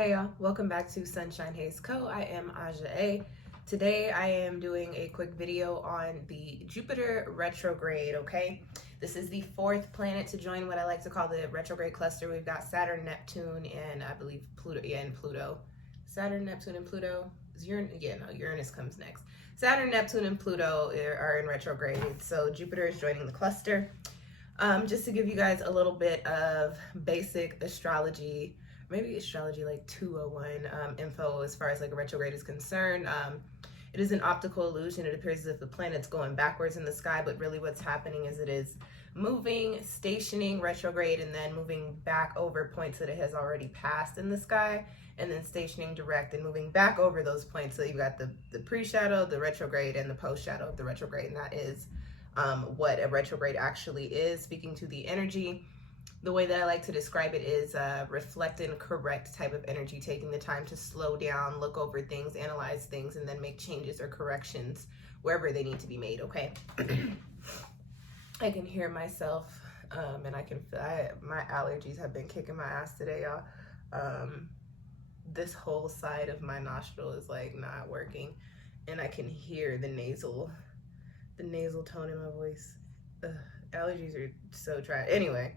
Hey y'all, welcome back to SunshinehazeCo. I am AUJHA. Today I am doing a quick video on the Jupiter retrograde, okay? This is the fourth planet to join what I like to call the retrograde cluster. We've got Saturn, Neptune, and I believe Pluto, and Pluto. Saturn, Neptune, and Pluto. Uranus comes next. Saturn, Neptune, and Pluto are in retrograde, so Jupiter is joining the cluster. Just to give you guys a little bit of basic astrology, maybe astrology like 201 info as far as like a retrograde is concerned. It is an optical illusion. It appears as if the planet's going backwards in the sky, but really what's happening is it is moving, stationing retrograde, and then moving back over points that it has already passed in the sky, and then stationing direct and moving back over those points. So you've got the pre-shadow, the retrograde, and the post-shadow of the retrograde, and that is what a retrograde actually is. Speaking to the energy, the way that I like to describe it is reflect and correct type of energy, taking the time to slow down, look over things, analyze things, and then make changes or corrections wherever they need to be made, okay? I can hear myself, and my allergies have been kicking my ass today, y'all. This whole side of my nostril is like not working, and I can hear the nasal tone in my voice. Ugh. Allergies are so dry. Anyway,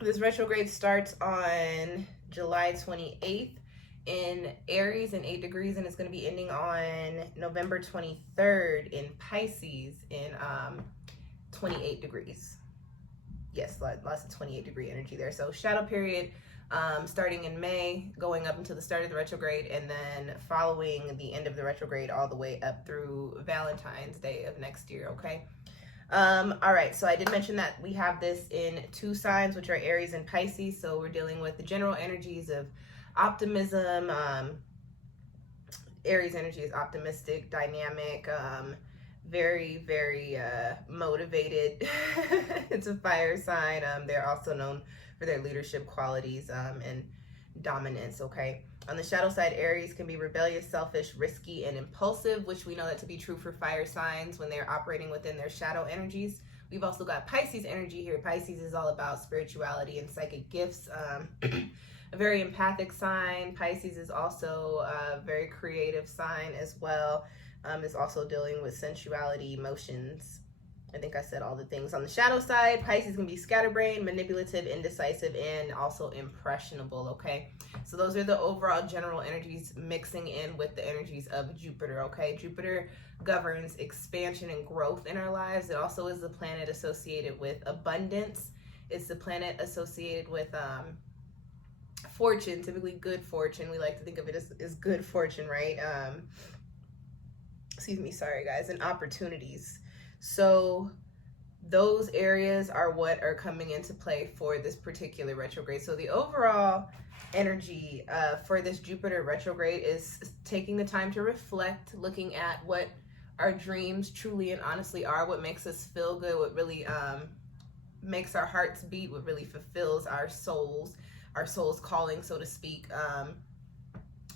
this retrograde starts on July 28th in Aries in 8 degrees, and it's going to be ending on November 23rd in Pisces in 28 degrees. Yes, lots of 28 degree energy there. So shadow period starting in May, going up until the start of the retrograde, and then following the end of the retrograde all the way up through Valentine's Day of next year, okay? All right, so I did mention that we have this in 2 signs, which are Aries and Pisces. So we're dealing with the general energies of optimism. Aries energy is optimistic, dynamic, very, very motivated. It's a fire sign. They're also known for their leadership qualities and dominance, okay? On the shadow side, Aries can be rebellious, selfish, risky, and impulsive, which we know that to be true for fire signs when they're operating within their shadow energies. We've also got Pisces energy here. Pisces is all about spirituality and psychic gifts. A very empathic sign. Pisces is also a very creative sign as well. Is also dealing with sensuality, emotions. I think I said all the things. On the shadow side, Pisces can be scatterbrained, manipulative, indecisive, and also impressionable, okay? So those are the overall general energies mixing in with the energies of Jupiter, okay? Jupiter governs expansion and growth in our lives. It also is the planet associated with abundance. It's the planet associated with fortune, typically good fortune. We like to think of it as good fortune, right? Excuse me, sorry guys, and opportunities. So those areas are what are coming into play for this particular retrograde. So the overall energy for this Jupiter retrograde is taking the time to reflect, looking at what our dreams truly and honestly are, what makes us feel good, what really makes our hearts beat, what really fulfills our soul's calling, so to speak,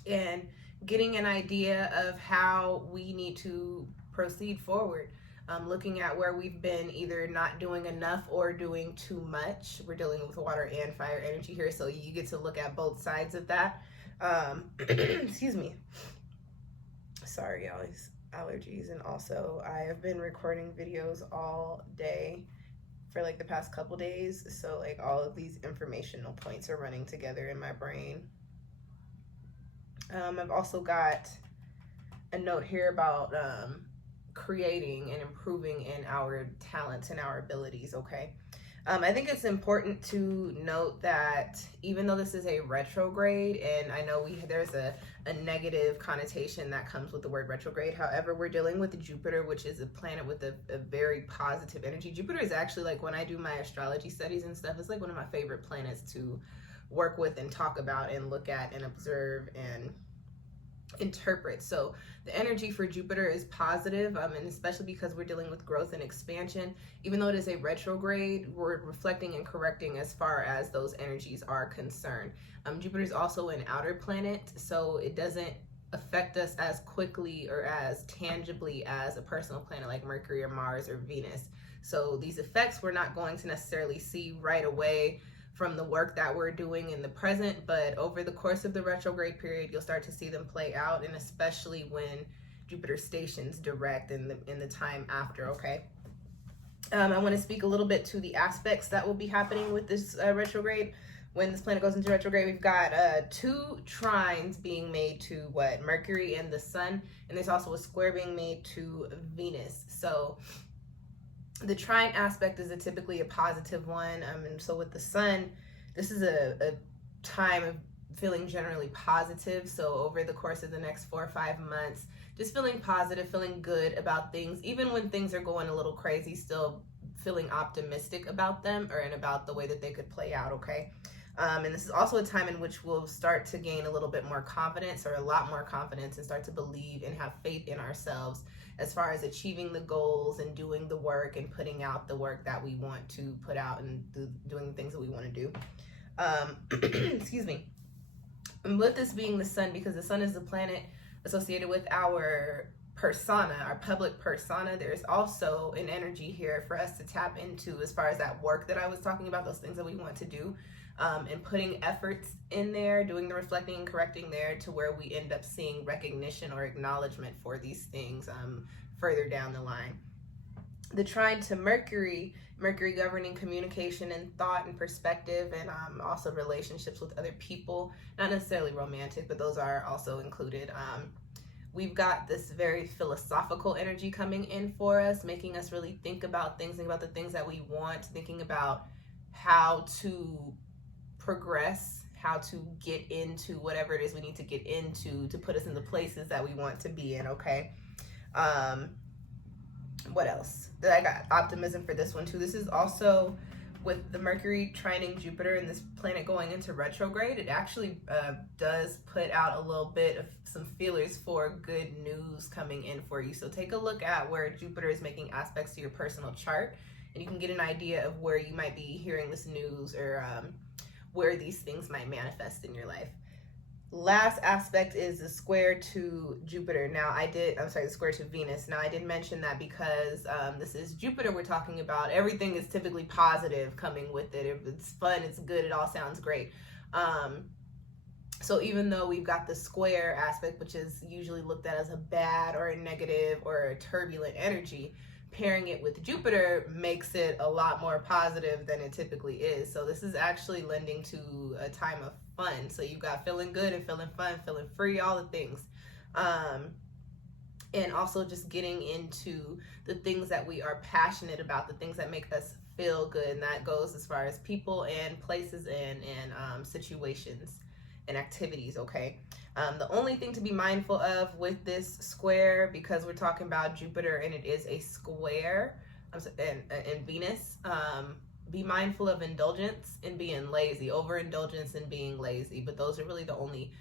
and getting an idea of how we need to proceed forward. Looking at where we've been either not doing enough or doing too much. We're dealing with water and fire energy here, so you get to look at both sides of that. Excuse me. Sorry, y'all, these allergies. And also, I have been recording videos all day for like the past couple days, so like all of these informational points are running together in my brain. I've also got a note here about creating and improving in our talents and our abilities, okay? I think it's important to note that even though this is a retrograde, and I know there's a negative connotation that comes with the word retrograde, however, we're dealing with Jupiter, which is a planet with a very positive energy. Jupiter is actually, like, when I do my astrology studies and stuff, it's like one of my favorite planets to work with and talk about and look at and observe and interpret. So the energy for Jupiter is positive, and especially because we're dealing with growth and expansion. Even though it is a retrograde, we're reflecting and correcting as far as those energies are concerned. Jupiter is also an outer planet, so it doesn't affect us as quickly or as tangibly as a personal planet like Mercury or Mars or Venus. So these effects we're not going to necessarily see right away from the work that we're doing in the present, but over the course of the retrograde period, you'll start to see them play out, and especially when Jupiter stations direct in the time after, okay? I want to speak a little bit to the aspects that will be happening with this retrograde. When this planet goes into retrograde, we've got 2 trines being made to Mercury and the Sun, and there's also a square being made to Venus. So the trine aspect is typically a positive one, and so with the Sun, this is a time of feeling generally positive. So over the course of the next 4 or 5 months, just feeling positive, feeling good about things, even when things are going a little crazy, still feeling optimistic about them and about the way that they could play out, okay? And this is also a time in which we'll start to gain a little bit more confidence, or a lot more confidence, and start to believe and have faith in ourselves as far as achieving the goals and doing the work and putting out the work that we want to put out, and doing the things that we want to do. Excuse me. And with this being the Sun, because the Sun is the planet associated with our persona, our public persona, there's also an energy here for us to tap into as far as that work that I was talking about, those things that we want to do, and putting efforts in there, doing the reflecting and correcting there, to where we end up seeing recognition or acknowledgement for these things further down the line. The trine to Mercury, Mercury governing communication and thought and perspective, and also relationships with other people, not necessarily romantic, but those are also included. We've got this very philosophical energy coming in for us, making us really think about things, think about the things that we want, thinking about how to progress, how to get into whatever it is we need to get into to put us in the places that we want to be in, okay? What else? I got optimism for this one too. This is also with the Mercury trining Jupiter and this planet going into retrograde. It actually does put out a little bit of some feelers for good news coming in for you. So take a look at where Jupiter is making aspects to your personal chart, and you can get an idea of where you might be hearing this news, or where these things might manifest in your life. Last aspect is the square to Jupiter. Now the square to Venus. Now I did mention that because this is Jupiter we're talking about. Everything is typically positive coming with it. If it's fun, it's good, it all sounds great. So even though we've got the square aspect, which is usually looked at as a bad or a negative or a turbulent energy, pairing it with Jupiter makes it a lot more positive than it typically is. So this is actually lending to a time of fun. So you've got feeling good and feeling fun, feeling free, all the things. And also just getting into the things that we are passionate about, the things that make us feel good. And that goes as far as people and places and situations and activities, okay? The only thing to be mindful of with this square, because we're talking about Jupiter and it is a square, and Venus, be mindful of indulgence and being lazy, overindulgence and being lazy. But those are really the only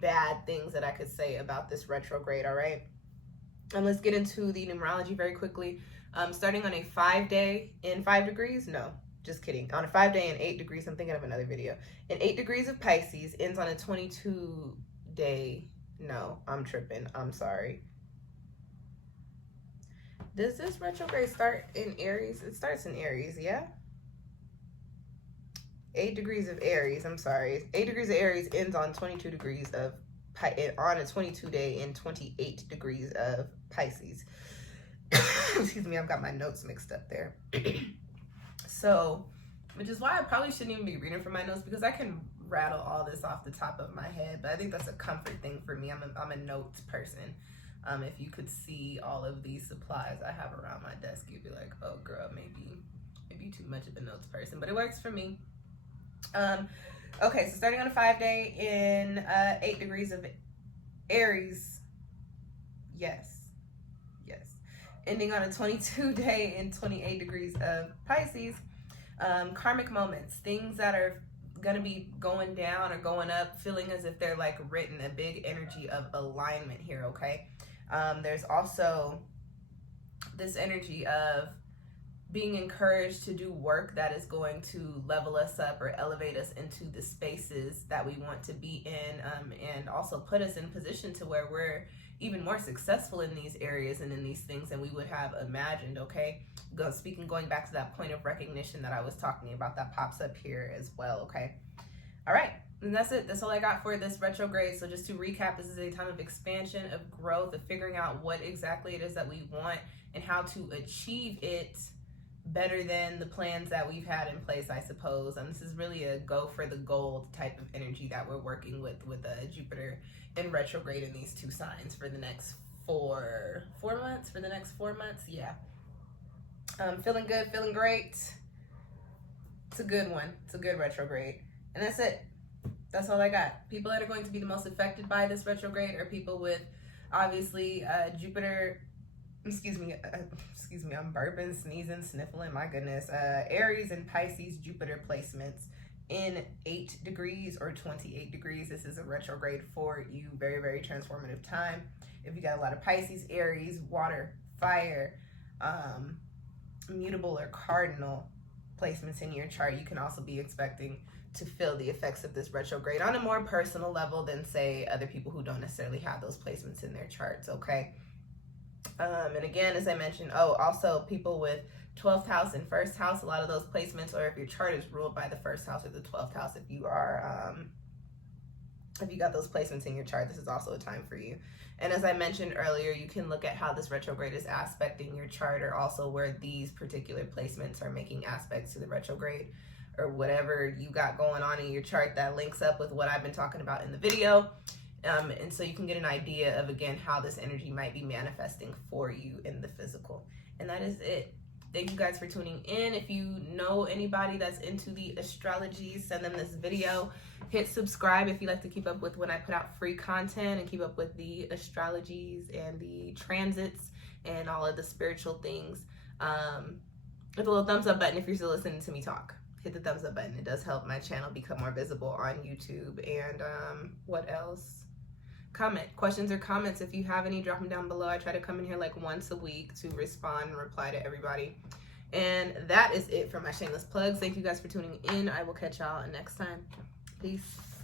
bad things that I could say about this retrograde, all right? And let's get into the numerology very quickly. Starting on a 5-day in 5 degrees, no, just kidding. On a 5-day in 8 degrees, I'm thinking of another video. In 8 degrees of Pisces, ends on a 22-day, no, I'm tripping, I'm sorry. Does this retrograde start in Aries? It starts in Aries, yeah? 8 degrees of Aries, I'm sorry. 8 degrees of Aries ends on 22 degrees of, on a 22-day in 28 degrees of Pisces. Excuse me, I've got my notes mixed up there. So, which is why I probably shouldn't even be reading from my notes, because I can rattle all this off the top of my head, but I think that's a comfort thing for me. I'm a notes person. If you could see all of these supplies I have around my desk, you'd be like, oh girl, maybe too much of a notes person, but it works for me. Okay, so starting on a 5-day in 8 degrees of Aries, yes. Ending on a 22-day in 28 degrees of Pisces, karmic moments, things that are gonna be going down or going up, feeling as if they're like written, a big energy of alignment here, okay? There's also this energy of being encouraged to do work that is going to level us up or elevate us into the spaces that we want to be in, and also put us in position to where we're even more successful in these areas and in these things than we would have imagined, okay? Going back to that point of recognition that I was talking about, that pops up here as well, okay? All right, and that's it. That's all I got for this retrograde. So just to recap, this is a time of expansion, of growth, of figuring out what exactly it is that we want and how to achieve it better than the plans that we've had in place, I suppose. And this is really a go for the gold type of energy that we're working with Jupiter in retrograde in these two signs for the next four months. For the next 4 months, yeah. Feeling good, feeling great. It's a good one. It's a good retrograde. And that's it. That's all I got. People that are going to be the most affected by this retrograde are people with, obviously, Jupiter, excuse me, I'm burping, sneezing, sniffling, my goodness. Aries and Pisces Jupiter placements in 8 degrees or 28 degrees. This is a retrograde for you. Very, very transformative time. If you got a lot of Pisces, Aries, water, fire, mutable or cardinal placements in your chart, you can also be expecting to feel the effects of this retrograde on a more personal level than, say, other people who don't necessarily have those placements in their charts, okay? And again, as I mentioned, also people with 12th house and 1st house, a lot of those placements, or if your chart is ruled by the 1st house or the 12th house, if you are, if you got those placements in your chart, this is also a time for you. And as I mentioned earlier, you can look at how this retrograde is aspecting your chart, or also where these particular placements are making aspects to the retrograde, or whatever you got going on in your chart that links up with what I've been talking about in the video. And so you can get an idea of, again, how this energy might be manifesting for you in the physical. And that is it. Thank you guys for tuning in. If you know anybody that's into the astrology, send them this video. Hit subscribe if you like to keep up with when I put out free content and keep up with the astrologies and the transits and all of the spiritual things. Hit the little thumbs up button if you're still listening to me talk. Hit the thumbs up button. It does help my channel become more visible on YouTube. And what else? Comment. Questions or comments. If you have any, drop them down below. I try to come in here like once a week to respond and reply to everybody. And that is it for my shameless plugs. Thank you guys for tuning in. I will catch y'all next time. Peace.